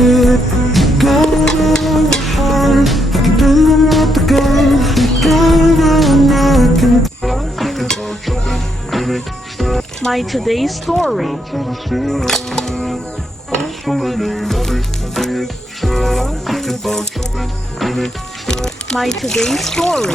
it. Got on the heart, I can do what the girl. Got on, I can. My today's story. My today's story.